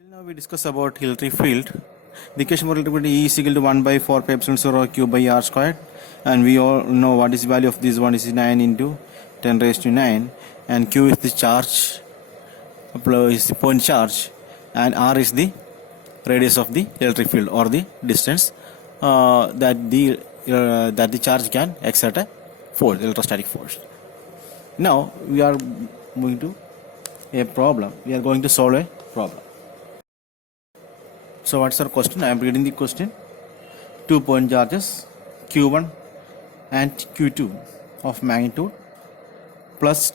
Till now we discuss about electric field. The equation for electric field E is equal to 1 by 4 pi epsilon 0 q by r squared, and we all know what is the value of this one is 9 into 10 raised to 9, and q is the charge, is the point charge, and r is the radius of the electric field or the distance that the charge can exert a force, electrostatic force. Now we are moving to a problem. We are going to solve a problem. So what's our question? I am reading the question. 2 point charges q1 and q2 of magnitude plus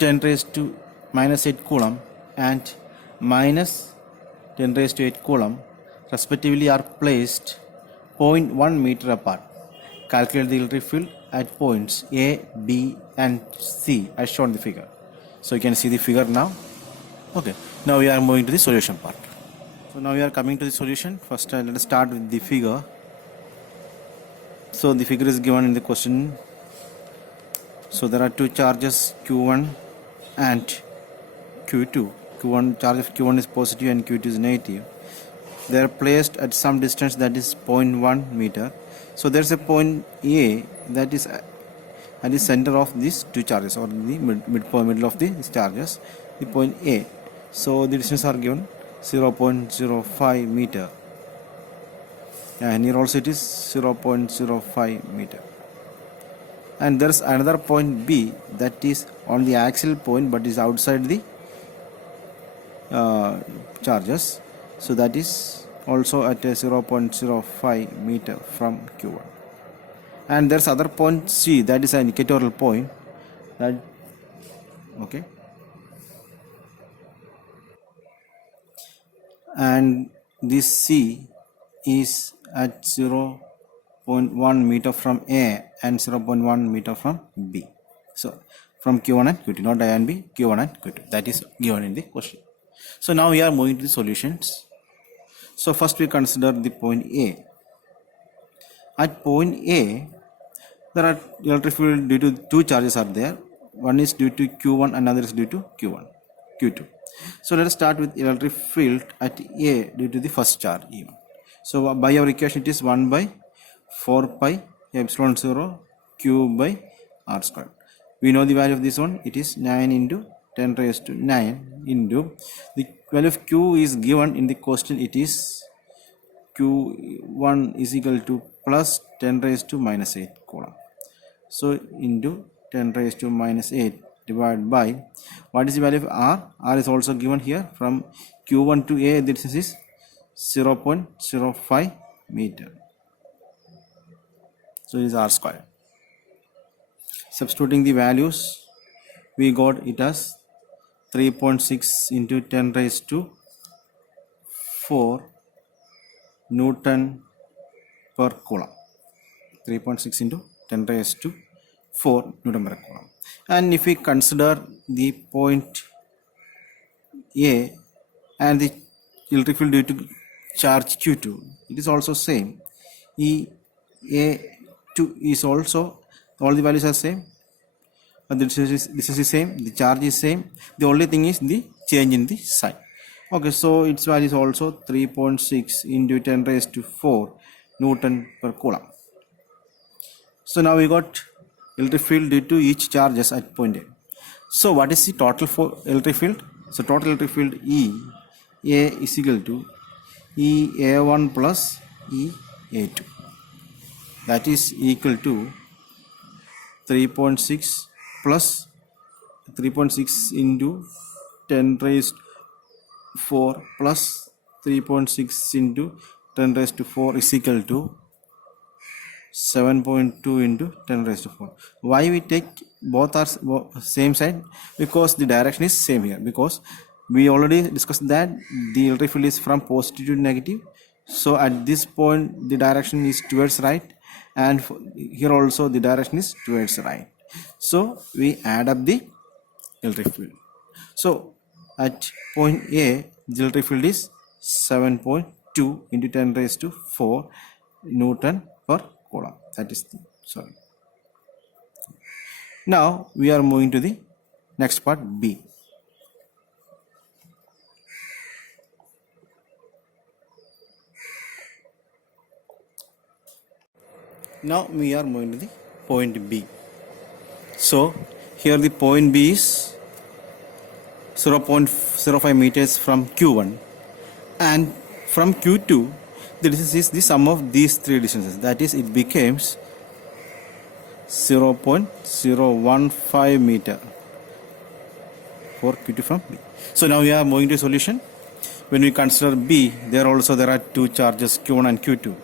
10 raised to minus 8 coulomb and minus 10 raised to 8 coulomb respectively are placed 0.1 meter apart. Calculate the electric field at points A, B and C as shown in the figure. So you can see the figure now. Okay, now we are moving to the solution part. So now we are coming to the solution. First let us start with the figure. So the figure is given in the question. So there are two charges q1 and q2. Charge of q1 is positive and q2 is negative. They are placed at some distance, that is 0.1 meter. So there is a point A that is at the center of these two charges, or the middle of these charges, the point A. So the distance are given 0.05 meter, and here also it is 0.05 meter. And there is another point B that is on the axial point but is outside the charges, so that is also at a 0.05 meter from Q1. And there's other point C that is an equatorial point, that okay, and this C is at 0.1 meter from A and 0.1 meter from B. So from Q1 and Q2, not A and B, Q1 and Q2, that is given in the question. So now we are moving to the solutions. So first we consider the point A. At point A, there are electric field due to two charges are there. One is due to Q1, another is due to Q2. So let us start with electric field at A due to the first charge E1. So by our equation it is 1 by 4 pi epsilon 0 q by r squared. We know the value of this one. It is 9 into 10 raised to 9 into the value of q is given in the question. It is q1 is equal to plus 10 raised to minus 8 coulomb. So into 10 raised to minus 8 divided by, what is the value of r? R is also given here. From q1 to A, this is 0.05 meter. So it is r square. Substituting the values, we got it as 3.6 into 10 raised to 4 Newton per coulomb. 3.6 into 10 raised to 4 Newton per coulomb. And if we consider the point A and the electric field due to charge Q2, it is also same. EA2 is also, all the values are same, and this is the same, the charge is same, the only thing is the change in the sign. Okay, so its value is also 3.6 into 10 raised to 4 Newton per coulomb. So now we got electric field due to each charges at point A. So what is the total for electric field? So total electric field E A is equal to EA1 plus EA2, that is equal to 3.6 plus 3.6 into 10 raised 4 plus 3.6 into 10 raised to 4 is equal to 7.2 into 10 raised to 4. Why we take both are same side? Because the direction is same here, because we already discussed that the electric field is from positive to negative. So at this point the direction is towards right, and here also the direction is towards right. So we add up the electric field. So at point A, the electric field is 7.2 into 10 raised to 4 Newton per coulomb. That is the, sorry. Now we are moving to the next part, B. Now we are moving to the point B. So here the point B is 0.05 meters from Q1, and from Q2 the distance is the sum of these three distances, that is it becomes 0.015 meter for Q2 from B. So now we are moving to solution. When we consider B, there are two charges Q1 and Q2.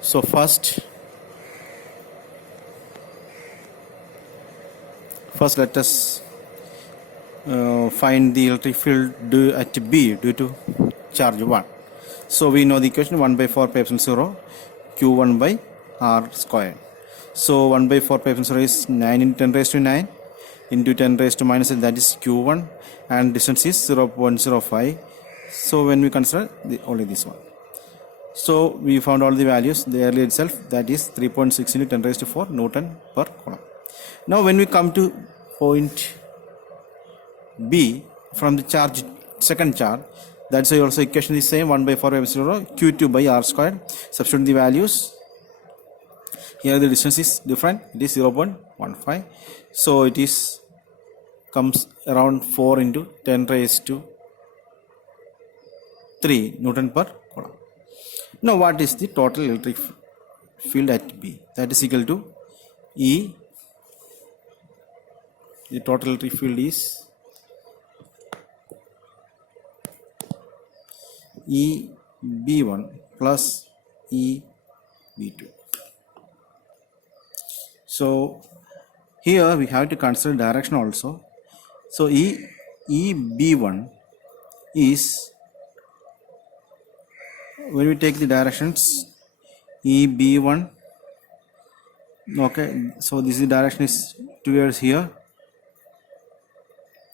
So first let us find the electric field at B due to charge 1. So we know the equation 1 by 4 pi epsilon 0 Q1 by R squared. So 1 by 4 pi epsilon 0 is 9 into 10 raised to 9 into 10 raised to minus 8, that is Q1, and distance is 0.05. So when we consider only this one, so we found all the values the earlier itself, that is 3.6 into 10 raised to 4 Newton per coulomb. Now when we come to point B from the second charge, that's why also equation is same, 1 by 4 epsilon 0 Q2 by R squared. Substitute the values. Here the distance is different, it is 0.15. So it is comes around 4 into 10 raised to 3 Newton per coulomb. Now what is the total electric field at B? That is equal to E. The total electric field is EB1 plus EB2. So here we have to consider direction also. So EB1 is, when we take the directions, EB1, okay, so this is direction is towards here,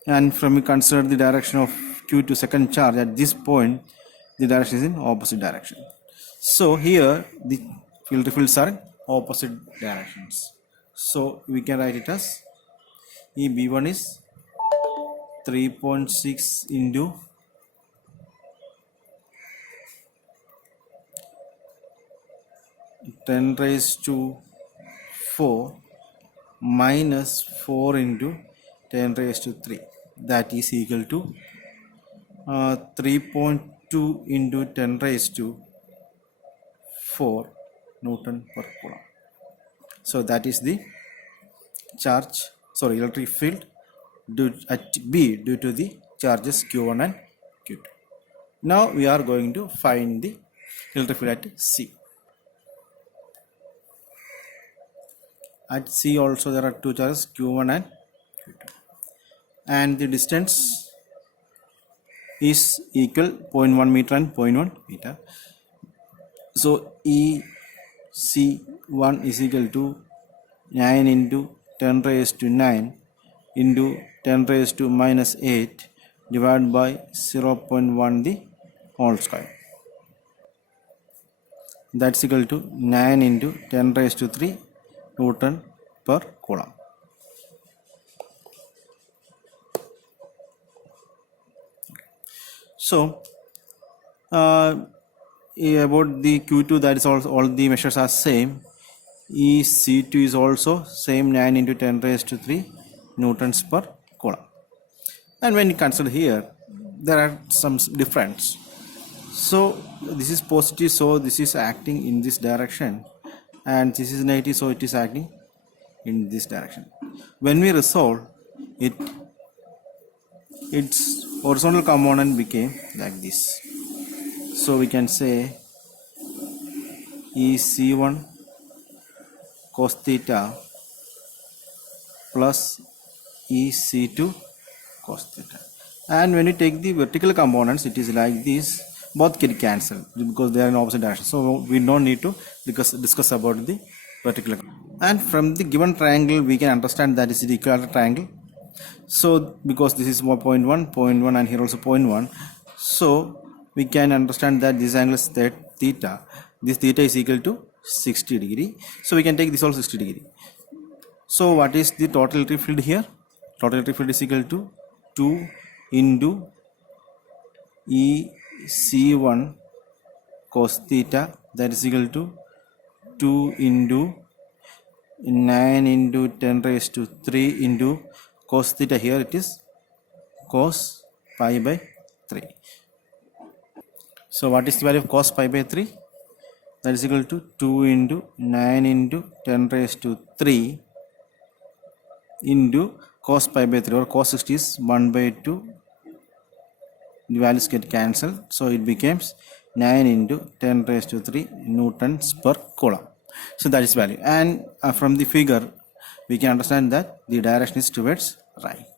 and from we consider the direction of Q2 second charge at this point, the direction is in opposite direction. So here the electric fields are in opposite directions. So we can write it as EB1 is 3.6 into 10 raised to 4 minus 4 into 10 raised to 3, that is equal to 3.2 into 10 raised to 4 Newton per coulomb. So that is the electric field at B due to the charges Q1 and Q2. Now we are going to find the electric field at C. At C also there are two charges Q1 and Q2, and the distance is equal 0.1 meter and 0.1 meter. So EC1 is equal to 9 into 10 raised to 9 into 10 raised to minus 8 divided by 0.1 the whole square. That's equal to 9 into 10 raised to 3 Newton per coulomb. So about the Q2, that is also all the measures are same. EC2 is also same, 9 into 10 raised to 3 Newtons per coulomb. And when you consider here, there are some difference. So this is positive, so this is acting in this direction, and this is negative, so it is acting in this direction. When we resolve it, its horizontal component became like this. So we can say EC1 cos theta plus EC2 cos theta. And when you take the vertical components, it is like this. Both get cancelled because they are in opposite direction. So we don't need to discuss about the vertical. And from the given triangle, we can understand that is the equilateral triangle. So because this is 0.1, and here also 0.1, so we can understand that this angle is theta. This theta is equal to 60 degree. So we can take this also 60 degree. So what is the total electric field here? Total electric field is equal to 2 into EC1 cos theta, that is equal to 2 into 9 into 10 raised to 3 into cos theta. Here it is cos pi by 3. So what is the value of cos pi by 3? That is equal to 2 into 9 into 10 raised to 3 into cos pi by 3, or cos 60 is 1 by 2. The values get cancelled, so it becomes 9 into 10 raised to 3 newtons per coulomb. So that is value, and from the figure we can understand that the direction is towards right.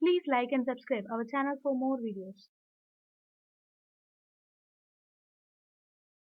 Please like and subscribe our channel for more videos.